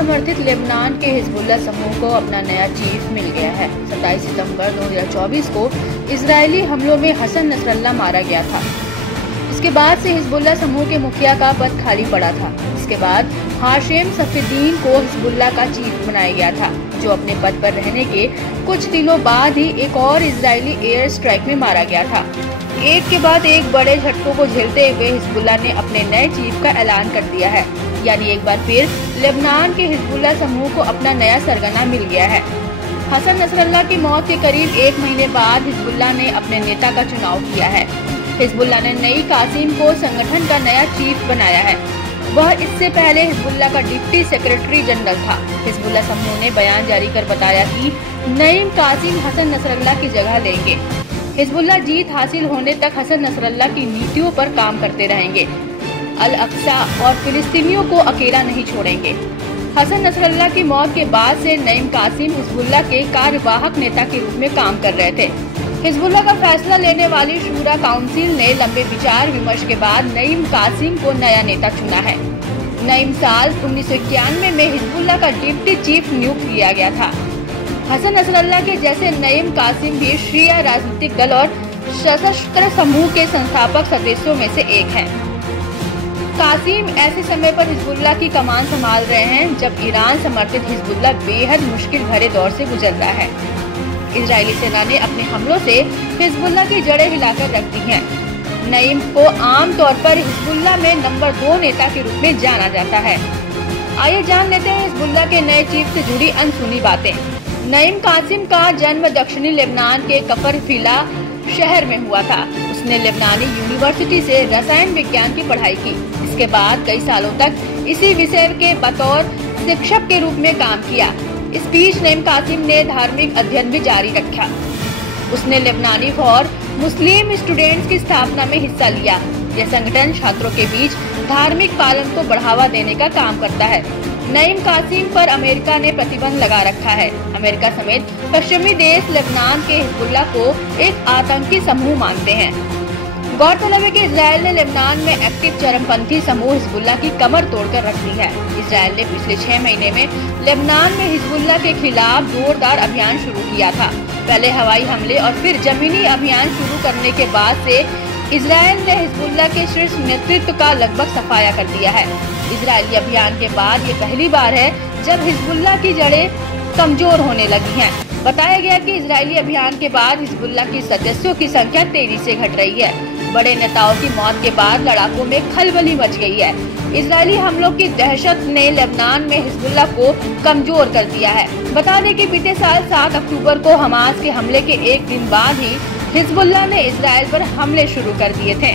समर्थित लेबनान के हिजबुल्लाह समूह को अपना नया चीफ मिल गया है। 27 सितंबर 2024 को इजरायली हमलों में हसन नसरल्लाह मारा गया था। इसके बाद से हिजबुल्लाह समूह के मुखिया का पद खाली पड़ा था। इसके बाद हाशिम सफीदीन को हिजबुल्लाह का चीफ बनाया गया था, जो अपने पद पर रहने के कुछ दिनों बाद ही एक और इजरायली एयर स्ट्राइक में मारा गया था। एक के बाद एक बड़े झटकों को झेलते हुए हिजबुल्लाह ने अपने नए चीफ का ऐलान कर दिया है। यानी एक बार फिर लेबनान के हिजबुल्लाह समूह को अपना नया सरगना मिल गया है। हसन नसरल्लाह की मौत के करीब 1 महीने बाद हिजबुल्लाह ने अपने नेता का चुनाव किया है। हिजबुल्लाह ने नई कासिम को संगठन का नया चीफ बनाया है। वह इससे पहले हिजबुल्लाह का डिप्टी सेक्रेटरी जनरल था। हिजबुल्लाह समूह ने बयान जारी कर बताया कि नईम कासिम हसन नसरल्लाह की जगह लेंगे। हिजबुल्लाह जीत हासिल होने तक हसन नसरल्लाह की नीतियों पर काम करते रहेंगे। अल अक्सा और फिलिस्तीनियों को अकेला नहीं छोड़ेंगे। हसन नसरल्लाह की मौत के बाद से नईम कासिम हिजबुल्लाह के कार्यवाहक नेता के रूप में काम कर रहे थे। हिजबुल्लाह का फैसला लेने वाली शूरा काउंसिल ने लंबे विचार विमर्श के बाद नईम कासिम को नया नेता चुना है। नईम साल 1991 में हिजबुल्लाह का डिप्टी चीफ नियुक्त किया गया था। हसन नसरल्लाह के जैसे नईम कासिम भी शिया राजनीतिक दल और सशस्त्र समूह के संस्थापक सदस्यों में से एक है। कासिम ऐसे समय पर हिजबुल्लाह की कमान संभाल रहे हैं जब ईरान समर्थित हिजबुल्लाह बेहद मुश्किल भरे दौर से गुजर रहा है। इजरायली सेना ने अपने हमलों से हिजबुल्लाह की जड़ें हिलाकर रख दी हैं। नईम को आमतौर पर हिजबुल्लाह में नंबर 2 नेता के रूप में जाना जाता है। आइए जान लेते हैं हिजबुल्लाह के नए चीफ से जुड़ी अनसुनी बातें। नईम कासिम का जन्म दक्षिणी लेबनान के कफर फिला शहर में हुआ था। उसने लेबनानी यूनिवर्सिटी से रसायन विज्ञान की पढ़ाई की। इसके बाद कई सालों तक इसी विषय के बतौर शिक्षक के रूप में काम किया। इस बीच नईम कासिम ने धार्मिक अध्ययन भी जारी रखा। उसने लेबनानी फॉर मुस्लिम स्टूडेंट्स की स्थापना में हिस्सा लिया। यह संगठन छात्रों के बीच धार्मिक पालन को बढ़ावा देने का काम करता है। नईम कासिम पर अमेरिका ने प्रतिबंध लगा रखा है। अमेरिका समेत पश्चिमी देश लेबनान के हिजबुल्लाह को एक आतंकी समूह मानते हैं। गौरतलब है कि इजरायल ने लेबनान में एक्टिव चरमपंथी समूह हिजबुल्लाह की कमर तोड़कर रख दी है। इजरायल ने पिछले 6 महीने में लेबनान में हिजबुल्लाह के खिलाफ जोरदार अभियान शुरू किया था। पहले हवाई हमले और फिर जमीनी अभियान शुरू करने के बाद से इजरायल ने हिजबुल्लाह के शीर्ष नेतृत्व का लगभग सफाया कर दिया है। इजरायली अभियान के बाद ये पहली बार है जब हिजबुल्लाह की जड़ें कमजोर होने लगी हैं। बताया गया कि इजरायली अभियान के बाद हिजबुल्लाह की सदस्यों की संख्या तेजी से घट रही है। बड़े नेताओं की मौत के बाद लड़ाकों में खलबली मच गई है। इजरायली हमलों की दहशत ने लेबनान में हिजबुल्लाह को कमजोर कर दिया है। बता दें कि बीते साल 7 अक्टूबर को हमास के हमले के एक दिन बाद ही हिजबुल्लाह ने इजरायल पर हमले शुरू कर दिए थे।